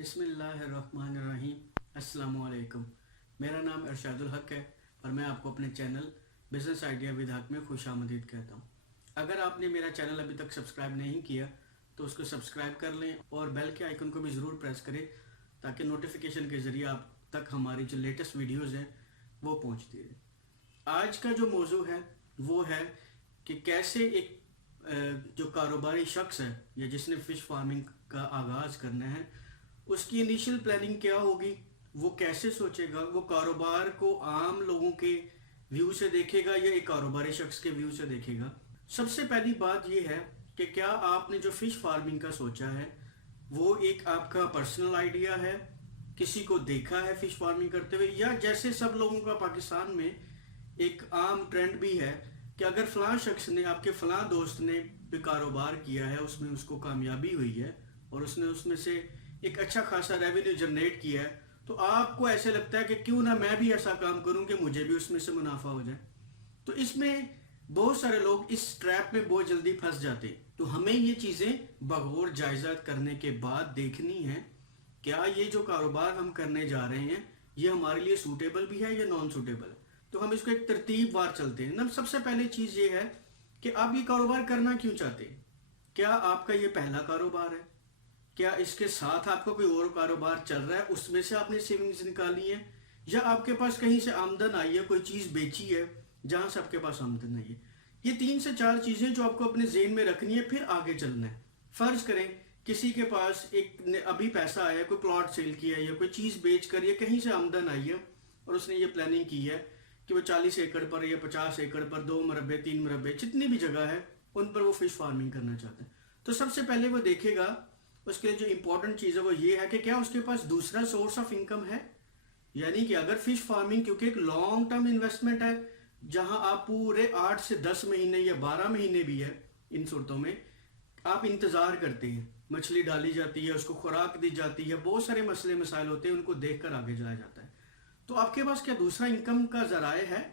बिस्मिल्लाहिर्रहमानिर्रहीम। अस्सलाम वालेकुम। मेरा नाम इरशादुल हक है और मैं आपको अपने चैनल बिज़नेस आइडिया विद हक में खुश आमदीद कहता हूँ। अगर आपने मेरा चैनल अभी तक सब्सक्राइब नहीं किया तो उसको सब्सक्राइब कर लें और बेल के आइकन को भी ज़रूर प्रेस करें ताकि नोटिफिकेशन के ज़रिए आप तक हमारी जो लेटेस्ट वीडियोज़ हैं वो पहुँचती रहे। आज का जो मौजू है वो है कि कैसे एक जो कारोबारी शख्स है या जिसने फ़िश फार्मिंग का आगाज़ करना है उसकी इनिशियल प्लानिंग क्या होगी, वो कैसे सोचेगा, वो कारोबार को आम लोगों के व्यू से देखेगा या एक कारोबारी शख्स के व्यू से देखेगा। सबसे पहली बात ये है कि क्या आपने जो फ़िश फार्मिंग का सोचा है वो एक आपका पर्सनल आइडिया है, किसी को देखा है फ़िश फार्मिंग करते हुए, या जैसे सब लोगों का पाकिस्तान में एक आम ट्रेंड भी है कि अगर फ़लाँ शख्स ने, आपके फ़लाँ दोस्त ने भी कारोबार किया है, उसमें उसको कामयाबी हुई है और उसने उसमें से एक अच्छा खासा रेवेन्यू जनरेट किया है, तो आपको ऐसे लगता है कि क्यों ना मैं भी ऐसा काम करूं कि मुझे भी उसमें से मुनाफा हो जाए। तो इसमें बहुत सारे लोग इस ट्रैप में बहुत जल्दी फंस जाते हैं। तो हमें ये चीज़ें बगौर जायज़ा करने के बाद देखनी है क्या ये जो कारोबार हम करने जा रहे हैं ये हमारे लिए सूटेबल भी है या नॉन सूटेबल है। तो हम इसको एक तरतीब वार चलते हैं ना। सबसे पहले चीज़ ये है कि आप ये कारोबार करना क्यों चाहते हैं। क्या आपका ये पहला कारोबार है? क्या इसके साथ आपका कोई और कारोबार चल रहा है, उसमें से आपने सेविंग्स निकाली है, या आपके पास कहीं से आमदन आई है, कोई चीज़ बेची है जहां से आपके पास आमदन आई है। ये 3 से 4 चीज़ें जो आपको अपने जेहन में रखनी है, फिर आगे चलना है। फर्ज करें किसी के पास एक अभी पैसा आया, कोई प्लॉट सेल किया है या कोई चीज़ बेच कर या कहीं से आमदन आई है और उसने ये प्लानिंग की है कि वो 40 एकड़ पर या 50 एकड़ पर 2 मरबे 3 मरबे जितनी भी जगह है उन पर वो फिश फार्मिंग करना चाहते हैं। तो सबसे पहले वो देखेगा, उसके लिए जो इंपॉर्टेंट चीज़ है वो ये है कि क्या उसके पास दूसरा सोर्स ऑफ इनकम है। यानी कि अगर फिश फार्मिंग क्योंकि एक लॉन्ग टर्म इन्वेस्टमेंट है जहां आप पूरे 8 से 10 महीने या 12 महीने भी है, इन सूरतों में आप इंतज़ार करते हैं, मछली डाली जाती है, उसको खुराक दी जाती है, बहुत सारे मसले मसाइल होते हैं, उनको देख कर आगे जाया जाता है। तो आपके पास क्या दूसरा इनकम का जराए है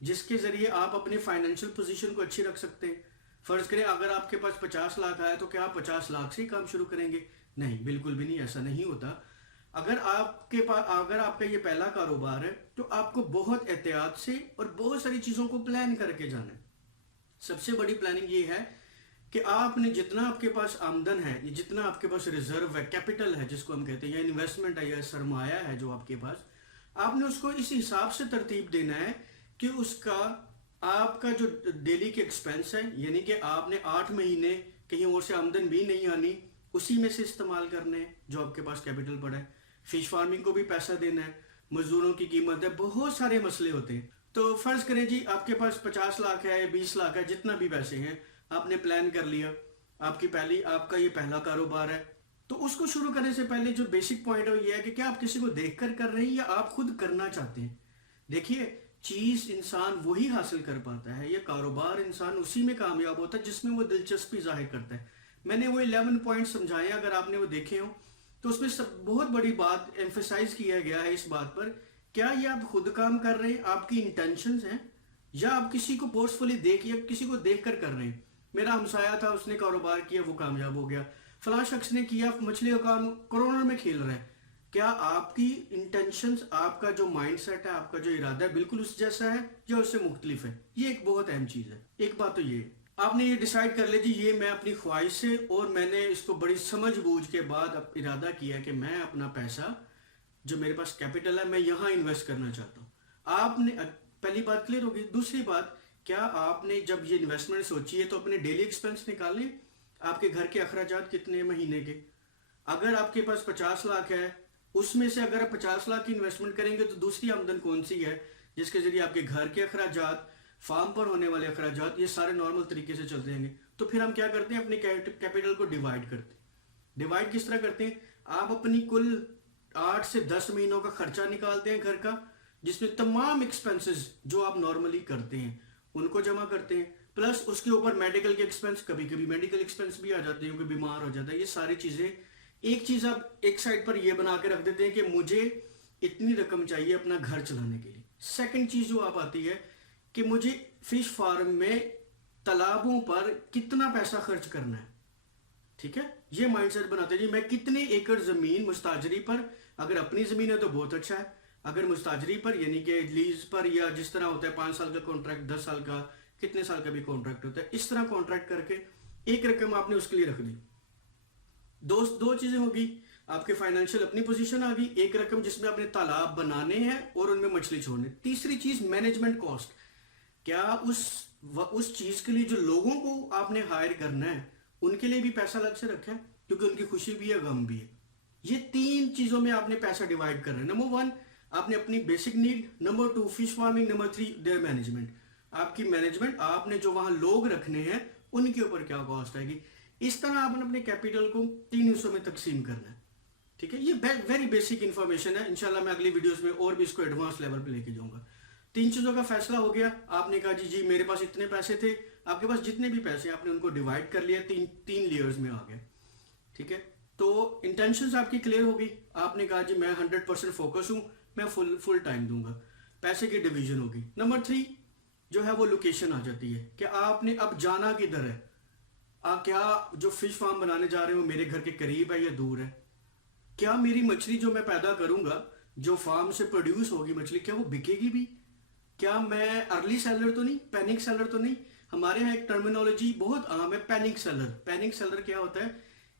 जिसके ज़रिए आप अपनी फाइनेंशियल पोजीशन को अच्छी रख सकते हैं। फ़र्ज़ करें अगर आपके पास 50 लाख आया तो क्या आप 50 लाख से ही काम शुरू करेंगे? नहीं, बिल्कुल भी नहीं, ऐसा नहीं होता। अगर आपका ये पहला कारोबार है तो आपको बहुत एहतियात से और बहुत सारी चीज़ों को प्लान करके जाना है। सबसे बड़ी प्लानिंग ये है कि आपने जितना आपके पास आमदन है, जितना आपके पास रिजर्व है, कैपिटल है जिसको हम कहते हैं, या इन्वेस्टमेंट है या सरमाया है जो आपके पास, आपने उसको इस हिसाब से तरतीब देना है कि उसका आपका जो डेली के एक्सपेंस है, यानी कि आपने 8 महीने कहीं और से आमदन भी नहीं आनी, उसी में से इस्तेमाल करने हैं जो आपके पास कैपिटल पड़ा है। फिश फार्मिंग को भी पैसा देना है, मजदूरों की कीमत है, बहुत सारे मसले होते हैं। तो फर्ज करें जी आपके पास 50 लाख है, 20 लाख है, जितना भी पैसे हैं आपने प्लान कर लिया, आपका ये पहला कारोबार है। तो उसको शुरू करने से पहले जो बेसिक पॉइंट है वो ये है कि क्या आप किसी को देखकर कर रहे हैं या आप खुद करना चाहते हैं। देखिए, चीज़ इंसान वही हासिल कर पाता है, ये कारोबार इंसान उसी में कामयाब होता है जिसमें वो दिलचस्पी जाहिर करता है। मैंने वो 11 पॉइंट समझाए, अगर आपने वो देखे हो तो उसमें सब बहुत बड़ी बात एम्फेसाइज किया गया है इस बात पर, क्या ये आप खुद काम कर रहे हैं, आपकी इंटेंशंस हैं, या आप किसी को फोर्सफुली देख या किसी को देख कर रहे हैं। मेरा हमसाया था, उसने कारोबार किया, वो कामयाब हो गया। फलां शख्स ने किया, मछली का काम करोड़ों में खेल रहा है। क्या आपकी इंटेंशंस, आपका जो माइंडसेट है, आपका जो इरादा है बिल्कुल उस जैसा है या उससे मुख्तलिफ है? ये एक बहुत अहम चीज़ है। एक बात तो ये आपने ये डिसाइड कर लीजिए, ये मैं अपनी ख्वाहिश से और मैंने इसको बड़ी समझ बूझ के बाद इरादा किया कि मैं अपना पैसा जो मेरे पास कैपिटल है मैं यहाँ इन्वेस्ट करना चाहता हूँ। आपने पहली बात क्लियर होगी। दूसरी बात, क्या आपने जब ये इन्वेस्टमेंट सोची है तो अपने डेली एक्सपेंस निकालें, आपके घर के अखराजात कितने महीने के। अगर आपके पास 50 लाख है, उसमें से अगर आप 50 लाख की इन्वेस्टमेंट करेंगे तो दूसरी आमदन कौन सी है जिसके जरिए आपके घर के अखराजात, फार्म पर होने वाले अखराजात, ये सारे नॉर्मल तरीके से चलते रहेंगे। तो फिर हम क्या करते हैं, अपने कैपिटल को डिवाइड करते हैं। डिवाइड किस तरह करते हैं, आप अपनी कुल 8 से 10 महीनों का खर्चा निकालते हैं घर का, जिसमें तमाम एक्सपेंसेस जो आप नॉर्मली करते हैं उनको जमा करते हैं, प्लस उसके ऊपर मेडिकल के एक्सपेंस, कभी कभी मेडिकल एक्सपेंस भी आ जाते हैं, कोई बीमार हो जाता है, ये सारी चीज़ें एक चीज़ आप एक साइड पर ये बना के रख देते हैं कि मुझे इतनी रकम चाहिए अपना घर चलाने के लिए। सेकंड चीज़ जो आप आती है कि मुझे फिश फार्म में तालाबों पर कितना पैसा खर्च करना है। ठीक है, ये माइंडसेट बनाते जी मैं कितने एकड़ जमीन मुस्ताजरी पर, अगर अपनी जमीन है तो बहुत अच्छा है, अगर मुस्ताजरी पर यानी कि लीज पर या जिस तरह होता है 5 साल का कॉन्ट्रैक्ट, 10 साल का, कितने साल का भी कॉन्ट्रैक्ट होता है, इस तरह कॉन्ट्रैक्ट करके एक रकम आपने उसके लिए रख दी। दो चीजें होगी, आपके फाइनेंशियल अपनी पोजीशन आ गई, एक रकम जिसमें आपने तालाब बनाने हैं और उनमें मछली छोड़ने। तीसरी चीज मैनेजमेंट कॉस्ट, क्या उस चीज के लिए जो लोगों को आपने हायर करना है उनके लिए भी पैसा अलग से रखा है, क्योंकि उनकी खुशी भी है, गम भी है। ये 3 चीजों में आपने पैसा डिवाइड करना है। नंबर 1 आपने अपनी basic need, number 2 fish farming, number 3 there management. आपकी मैनेजमेंट, आपने जो वहां लोग रखने हैं उनके ऊपर क्या कॉस्ट आएगी। इस तरह आपने अपने कैपिटल को 3 हिस्सों में तकसीम करना है। ठीक है, ये वेरी बेसिक इंफॉर्मेशन है। इंशाल्लाह मैं अगली वीडियोस में और भी इसको एडवांस लेवल पे लेके जाऊंगा। 3 चीजों का फैसला हो गया, आपने कहा जी मेरे पास इतने पैसे थे, आपके पास जितने भी पैसे आपने उनको डिवाइड कर लिया, तीन लेयर्स में आ गया। ठीक है, तो इंटेंशंस आपकी क्लियर हो गई, आपने कहा जी मैं 100% फोकस हूं, मैं फुल टाइम दूंगा, पैसे की डिवीजन होगी। नंबर 3 जो है वो लोकेशन आ जाती है कि आपने अब जाना किधर है। क्या जो फिश फार्म बनाने जा रहे हो मेरे घर के करीब है या दूर है, क्या मेरी मछली जो मैं पैदा करूंगा, जो फार्म से प्रोड्यूस होगी मछली, क्या वो बिकेगी भी, क्या मैं अर्ली सेलर तो नहीं, पैनिक सेलर तो नहीं। हमारे यहाँ एक टर्मिनोलॉजी बहुत आम है, पैनिक सेलर। पैनिक सेलर क्या होता है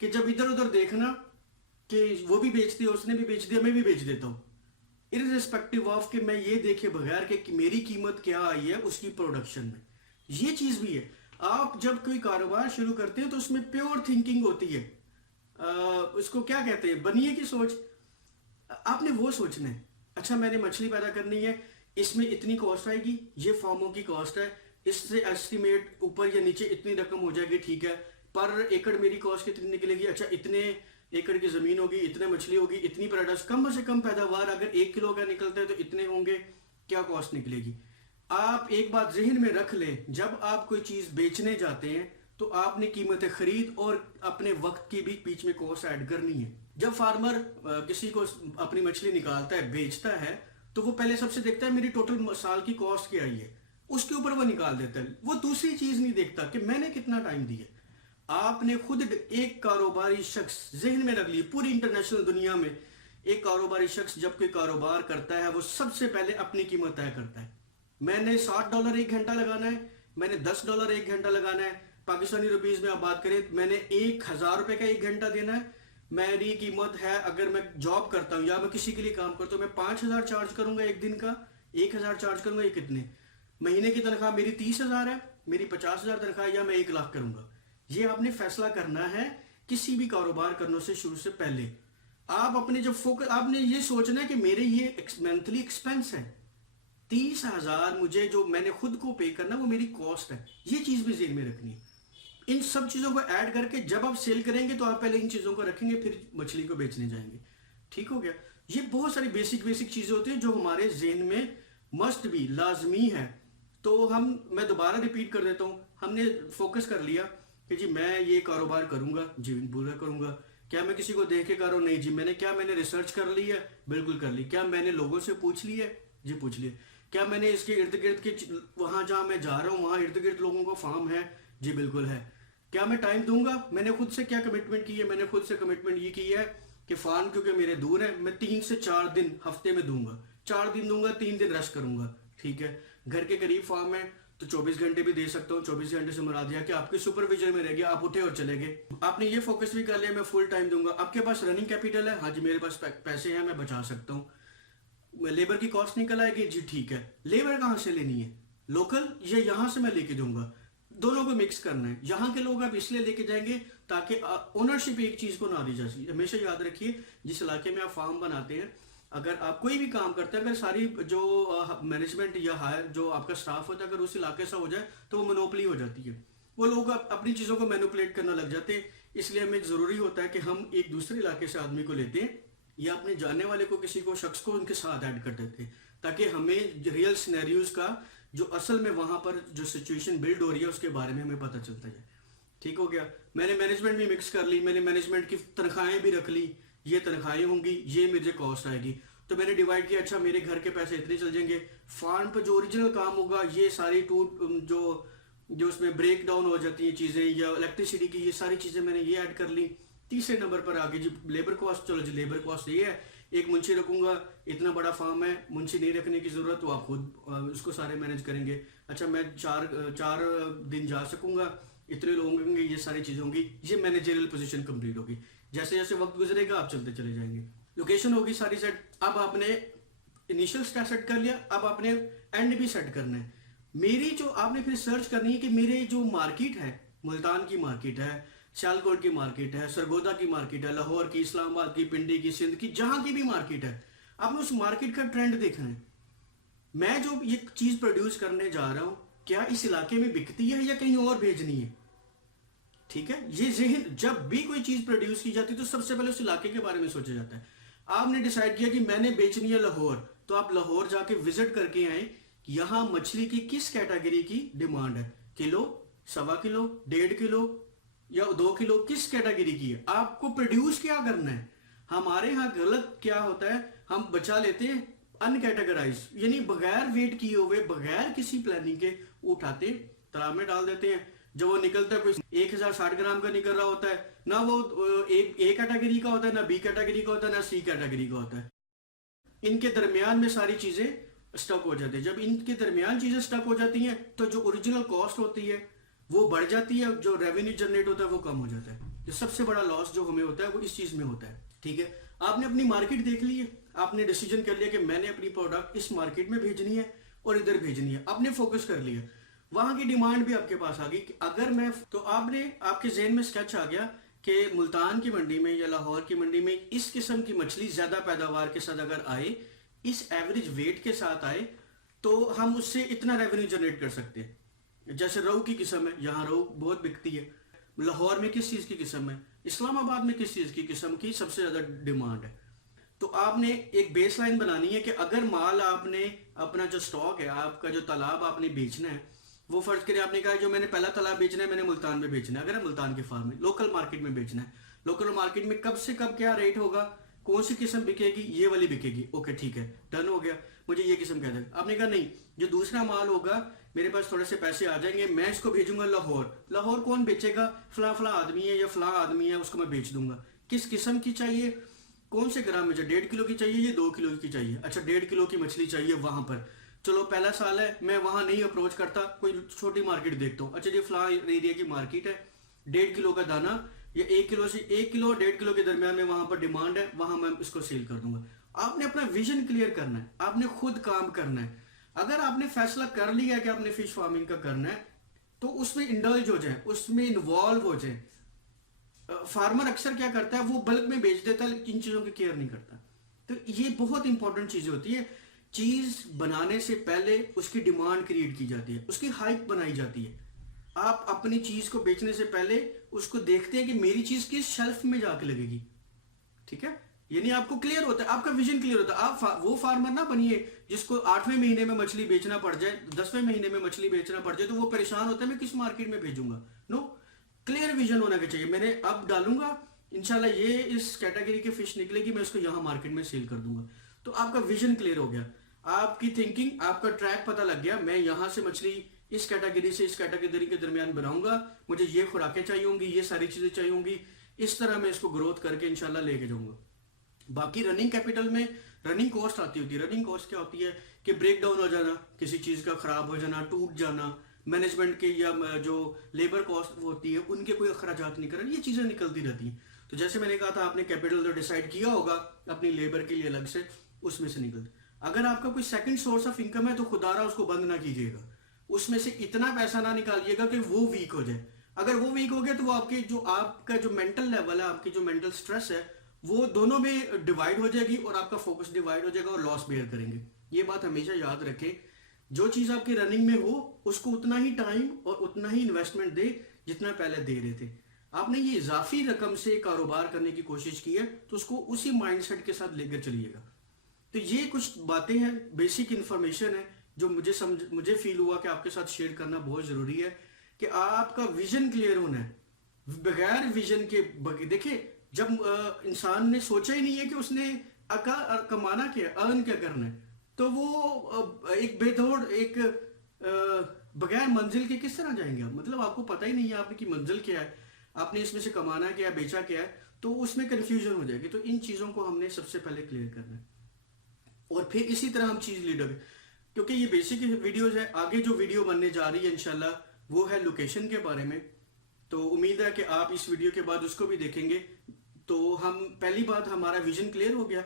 कि जब इधर उधर देखना कि वो भी बेच दिया, उसने भी बेच दिया, मैं भी बेच देता हूँ, इररिस्पेक्टिव ऑफ कि मैं ये देखे बगैर कि मेरी कीमत क्या आई है उसकी प्रोडक्शन में। ये चीज भी है, आप जब कोई कारोबार शुरू करते हैं तो उसमें प्योर थिंकिंग होती है, उसको क्या कहते हैं, बनिए की सोच। आपने वो सोचना है, अच्छा मैंने मछली पैदा करनी है, इसमें इतनी कॉस्ट आएगी, ये फार्मों की कॉस्ट है, इससे एस्टिमेट ऊपर या नीचे इतनी रकम हो जाएगी, ठीक है, पर एकड़ मेरी कॉस्ट कितनी निकलेगी, अच्छा इतने एकड़ की जमीन होगी, इतने मछली होगी, इतनी प्रोडक्ट, कम से कम पैदावार अगर 1 किलो का निकलता है तो इतने होंगे, क्या कॉस्ट निकलेगी। आप एक बात जहन में रख लें, जब आप कोई चीज बेचने जाते हैं तो आपने कीमत खरीद और अपने वक्त की भी बीच में कॉस्ट ऐड करनी है। जब फार्मर किसी को अपनी मछली निकालता है, बेचता है, तो वो पहले सबसे देखता है मेरी टोटल साल की कॉस्ट क्या आई है, उसके ऊपर वो निकाल देता है। वो दूसरी चीज नहीं देखता कि मैंने कितना टाइम दिया। आपने खुद एक कारोबारी शख्स जहन में रख ली, पूरी इंटरनेशनल दुनिया में एक कारोबारी शख्स जब कोई कारोबार करता है वो सबसे पहले अपनी कीमत तय करता है। मैंने $60 1 घंटा लगाना है, मैंने $10 1 घंटा लगाना है, पाकिस्तानी रुपीज में आप बात करें मैंने 1000 रुपए का 1 घंटा देना है। मेरी कीमत है, अगर मैं जॉब करता हूं या मैं किसी के लिए काम करता हूं, मैं 5000 चार्ज करूंगा एक दिन का, 1000 चार्ज करूंगा, ये कितने, महीने की तनख्वाह मेरी 30,000 है, मेरी 50,000 तनख्वाह, या मैं 1 लाख करूंगा। ये आपने फैसला करना है किसी भी कारोबार करने से शुरू से पहले। आप अपने जब फोकस, आपने ये सोचना है कि मेरे ये मंथली एक्सपेंस है, 30,000 मुझे जो मैंने खुद को पे करना वो मेरी कॉस्ट है, ये चीज भी जेल में रखनी है। इन सब चीजों को ऐड करके जब आप सेल करेंगे तो आप पहले इन चीजों को रखेंगे, फिर मछली को बेचने जाएंगे। ठीक हो गया, ये बहुत सारी बेसिक चीजें होती हैं जो हमारे जेन में मस्ट भी लाजमी है। तो मैं दोबारा रिपीट कर देता हूं, हमने फोकस कर लिया कि जी मैं ये कारोबार करूंगा, जी पूरा करूंगा। क्या मैं किसी को देख के कर रहा हूं, नहीं जी। मैंने रिसर्च कर ली है, बिल्कुल कर ली। क्या मैंने लोगों से पूछ ली है, जी पूछ लिया। क्या मैंने इसके इर्द गिर्द के वहां जहां मैं जा रहा हूं वहां इर्द गिर्द लोगों को फार्म है, जी बिल्कुल है। क्या मैं टाइम दूंगा, मैंने खुद से क्या कमिटमेंट की है, मैंने खुद से कमिटमेंट ये की है कि फार्म क्योंकि मेरे दूर है, मैं 3 से 4 दिन हफ्ते में दूंगा, 4 दिन दूंगा, 3 दिन रेस्ट करूंगा। ठीक है, घर के करीब फार्म है तो 24 घंटे भी दे सकता हूँ। 24 घंटे से मुराद दिया कि आपके सुपरविजन में रहेगी, आप उठे और चले गए। आपने ये फोकस भी कर लिया मैं फुल टाइम दूंगा। आपके पास रनिंग कैपिटल है, हाँ जी मेरे पास पैसे हैं, मैं बचा सकता हूँ। लेबर की कॉस्ट निकल आएगी, जी ठीक है। लेबर कहाँ से लेनी है, लोकल या यहाँ से मैं लेके दूंगा, दोनों को मिक्स करना है। यहाँ के लोग आप इसलिए लेके जाएंगे ताकि ओनरशिप एक चीज को ना दी जा सके। हमेशा याद रखिए जिस इलाके में आप फार्म बनाते हैं, अगर आप कोई भी काम करते हैं, अगर सारी जो मैनेजमेंट या हायर जो आपका स्टाफ होता है अगर उस इलाके से हो जाए तो वो मोनोपली हो जाती है, वो लोग अपनी चीजों को मैनिपुलेट करना लग जाते हैं। इसलिए हमें जरूरी होता है कि हम एक दूसरे इलाके से आदमी को लेते हैं या अपने जानने वाले को, किसी को, शख्स को उनके साथ ऐड कर देते हैं, ताकि हमें रियल सिनेरियोज का जो असल में वहां पर जो सिचुएशन बिल्ड हो रही है उसके बारे में हमें पता चलता है। ठीक हो गया, मैंने मैनेजमेंट भी मिक्स कर ली, मैंने मैनेजमेंट की तनख्वाहें भी रख ली, ये तनख्वाहें होंगी, ये मुझे कॉस्ट आएगी। तो मैंने डिवाइड किया, अच्छा मेरे घर के पैसे इतने चल जाएंगे, फार्म पर जो ओरिजिनल काम होगा ये सारी जो जो उसमें ब्रेक डाउन हो जाती हैं चीज़ें, या इलेक्ट्रिसिटी की, ये सारी चीज़ें मैंने ये ऐड कर ली। तीसरे नंबर पर आगे जी लेबर कॉस्ट, चलो जी लेबर कॉस्ट ये है, एक मुंशी रखूंगा, इतना बड़ा फार्म है, मुंशी नहीं रखने की ज़रूरत, तो आप खुद उसको सारे मैनेज करेंगे। अच्छा मैं चार दिन जा सकूंगा, इतने लोग होंगे, ये सारी चीज़ें होंगी, ये मैनेजरियल पोजीशन कंप्लीट होगी। जैसे जैसे वक्त गुजरेगा आप चलते चले जाएंगे। लोकेशन होगी सारी सेट। अब आपने इनिशियल स्टेप सेट कर लिया, अब आपने एंड भी सेट करना है। मेरी जो आपने फिर सर्च करनी है कि मेरे जो मार्केट है, मुल्तान की मार्केट है, सियालकोट की मार्केट है, सरगोदा की मार्केट है, लाहौर की, इस्लामाबाद की, पिंडी की, सिंध की, जहां की भी मार्केट है, आपने उस मार्केट का ट्रेंड देखना है। मैं जो ये चीज प्रोड्यूस करने जा रहा हूं, क्या इस इलाके में बिकती है या कहीं और भेजनी है? ठीक है, ये जहन, जब भी कोई चीज प्रोड्यूस की जाती है तो सबसे पहले उस इलाके के बारे में सोचा जाता है। आपने डिसाइड किया कि मैंने बेचनी है लाहौर, तो आप लाहौर जाके विजिट करके आए, यहां मछली की किस कैटेगरी की डिमांड है, किलो, 1.25 किलो, 1.5 किलो या 2 किलो, किस कैटेगरी की है, आपको प्रोड्यूस क्या करना है। हमारे यहाँ गलत क्या होता है, हम बचा लेते हैं अनकैटेगराइज, यानी बगैर वेट किए हुए, बगैर किसी प्लानिंग के उठाते तालाब में डाल देते हैं। जब वो निकलता है, कोई 1060 ग्राम का निकल रहा होता है ना, वो ए कैटेगरी का होता है, ना बी कैटेगरी का होता है, ना सी कैटेगरी का होता है। इनके दरमियान में सारी चीजें स्टक हो जाती है। जब इनके दरमियान चीजें स्टक हो जाती हैं तो जो ओरिजिनल कॉस्ट होती है वो बढ़ जाती है, जो रेवेन्यू जनरेट होता है वो कम हो जाता है। जो सबसे बड़ा लॉस जो हमें होता है वो इस चीज में होता है। ठीक है, आपने अपनी मार्केट देख ली है, आपने डिसीजन कर लिया कि मैंने अपनी प्रोडक्ट इस मार्केट में भेजनी है और इधर भेजनी है, आपने फोकस कर लिया, वहां की डिमांड भी आपके पास आ गई कि अगर मैं, तो आपने, आपके जहन में स्केच आ गया कि मुल्तान की मंडी में या लाहौर की मंडी में इस किस्म की मछली ज्यादा पैदावार के साथ अगर आए, इस एवरेज वेट के साथ आए, तो हम उससे इतना रेवेन्यू जनरेट कर सकते हैं। जैसे रोहू की किस्म है, यहाँ रोहू बहुत बिकती है। लाहौर में किस चीज की किस्म है, इस्लामाबाद में किस चीज की किस्म की सबसे ज्यादा डिमांड है। तो आपने एक बेस लाइन बनानी है कि अगर माल आपने अपना जो स्टॉक है, आपका जो तालाब आपने बेचना है, वो फर्ज करें आपने कहा जो मैंने पहला तालाब बेचना है, मैंने मुल्तान में बेचना है, अगर मुल्तान के फार्म में लोकल मार्केट में बेचना है, लोकल मार्केट में कब से कब क्या रेट होगा, कौन सी किस्म बिकेगी, ये वाली बिकेगी, ओके ठीक है, डन हो गया, मुझे ये किस्म कह देगा। आपने कहा नहीं, जो दूसरा माल होगा मेरे पास थोड़े से पैसे आ जाएंगे, मैं इसको भेजूंगा लाहौर। लाहौर कौन बेचेगा, फला फला आदमी है या फला आदमी है, उसको मैं बेच दूंगा। किस किस्म की चाहिए, कौन से ग्राम में, जो 1.5 किलो की चाहिए या 2 किलो की चाहिए, अच्छा 1.5 किलो की मछली चाहिए वहां पर, चलो पहला साल है, मैं वहां नहीं अप्रोच करता, कोई छोटी मार्केट देखता हूँ, अच्छा ये फला एरिया की मार्केट है, 1.5 किलो का दाना या 1 किलो से 1 किलो और 1.5 किलो के दरमियान में वहां पर डिमांड है, वहां मैं इसको सेल कर दूंगा। आपने अपना विजन क्लियर करना है, आपने खुद काम करना है। अगर आपने फैसला कर लिया कि आपने फिश फार्मिंग का करना है, तो उसमें इंडल्ज हो जाए, उसमें इन्वॉल्व हो जाए। फार्मर अक्सर क्या करता है, वो बल्क में बेच देता है, इन चीजों की केयर नहीं करता। तो ये बहुत इंपॉर्टेंट चीजें होती है। चीज बनाने से पहले उसकी डिमांड क्रिएट की जाती है, उसकी हाइप बनाई जाती है। आप अपनी चीज को बेचने से पहले उसको देखते हैं कि मेरी चीज किस शेल्फ में जाके लगेगी। ठीक है, यानी आपको क्लियर होता है, आपका विजन क्लियर होता है। आप वो फार्मर ना बनिए जिसको 8वें महीने में मछली बेचना पड़ जाए, 10वें महीने में मछली बेचना पड़ जाए तो वो परेशान होता है मैं किस मार्केट में भेजूंगा। नो, क्लियर विजन होना चाहिए, मैंने अब डालूंगा, इंशाल्लाह ये इस कैटेगरी की फिश निकलेगी, मैं इसको यहाँ मार्केट में सेल कर दूंगा। तो आपका विजन क्लियर हो गया, आपकी थिंकिंग, आपका ट्रैक पता लग गया, मैं यहां से मछली इस कैटेगरी से इस कैटेगरी के दरमियान बनाऊंगा, मुझे ये खुराकें चाहिए होंगी, ये सारी चीजें चाहिए होंगी, इस तरह मैं इसको ग्रोथ करके इंशाल्लाह लेके जाऊंगा। बाकी रनिंग कैपिटल में रनिंग कॉस्ट आती होती है। रनिंग कॉस्ट क्या होती है कि ब्रेक डाउन हो जाना, किसी चीज का खराब हो जाना, टूट जाना, मैनेजमेंट के या जो लेबर कॉस्ट होती है उनके कोई अखराजात नहीं करना, ये चीजें निकलती रहती हैं। तो जैसे मैंने कहा था, आपने कैपिटल जो डिसाइड किया होगा अपनी लेबर के लिए अलग से, उसमें से निकलते। अगर आपका कोई सेकंड सोर्स ऑफ इनकम है तो खुदारा उसको बंद ना कीजिएगा, उसमें से इतना पैसा ना निकालिएगा कि वो वीक हो जाए। अगर वो वीक हो गया तो वो आपका जो मेंटल लेवल है, आपकी जो मेंटल स्ट्रेस है, वो दोनों में डिवाइड हो जाएगी और आपका फोकस डिवाइड हो जाएगा और लॉस बेयर करेंगे। ये बात हमेशा याद रखें, जो चीज आपकी रनिंग में हो उसको उतना ही टाइम और उतना ही इन्वेस्टमेंट दे जितना पहले दे रहे थे। आपने ये इजाफी रकम से कारोबार करने की कोशिश की है तो उसको उसी माइंडसेट के साथ लेकर चलिएगा। तो ये कुछ बातें हैं, बेसिक इंफॉर्मेशन है जो मुझे फील हुआ कि आपके साथ शेयर करना बहुत जरूरी है कि आपका विजन क्लियर होना है। बगैर विजन के देखिए, जब इंसान ने सोचा ही नहीं है कि उसने कमाना क्या, अर्न क्या करना है, तो वो एक बेदौड़, एक बगैर मंजिल के किस तरह जाएंगे आप? मतलब आपको पता ही नहीं है आपकी मंजिल क्या है, आपने इसमें से कमाना क्या है, बेचा क्या है, तो उसमें कन्फ्यूजन हो जाएगी। तो इन चीज़ों को हमने सबसे पहले क्लियर करना है, और फिर इसी तरह हम चीज़ लीडर, क्योंकि ये बेसिक वीडियोज़ है। आगे जो वीडियो बनने जा रही है इंशाल्लाह वो है लोकेशन के बारे में, तो उम्मीद है कि आप इस वीडियो के बाद उसको भी देखेंगे। तो हम पहली बात, हमारा विजन क्लियर हो गया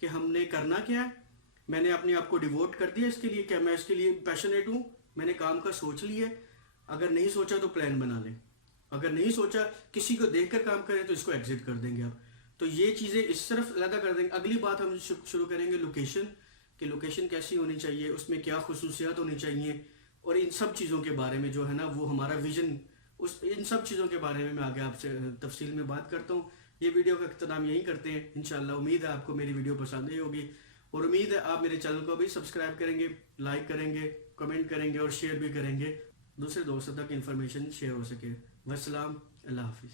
कि हमने करना क्या है। मैंने अपने आप को डिवोट कर दिया इसके लिए, क्या मैं इसके लिए पैशनेट हूँ, मैंने काम का सोच लिया। अगर नहीं सोचा तो प्लान बना लें, अगर नहीं सोचा किसी को देखकर काम करें तो इसको एग्जिट कर देंगे आप। तो ये चीज़ें इस तरफ अलग कर देंगे। अगली बात हम शुरू करेंगे लोकेशन, कि लोकेशन कैसी होनी चाहिए, उसमें क्या खुसूसियात होनी चाहिए, और इन सब चीज़ों के बारे में जो है ना वो हमारा विजन, उस इन सब चीज़ों के बारे में मैं आगे आपसे तफसील में बात करता हूँ। ये वीडियो का इख्तिताम यहीं करते हैं इंशाल्लाह। उम्मीद है आपको मेरी वीडियो पसंद आई होगी, और उम्मीद है आप मेरे चैनल को भी सब्सक्राइब करेंगे, लाइक करेंगे, कमेंट करेंगे और शेयर भी करेंगे, दूसरे दोस्तों तक इन्फॉर्मेशन शेयर हो सके। वस्सलाम, अल्लाह हाफिज़।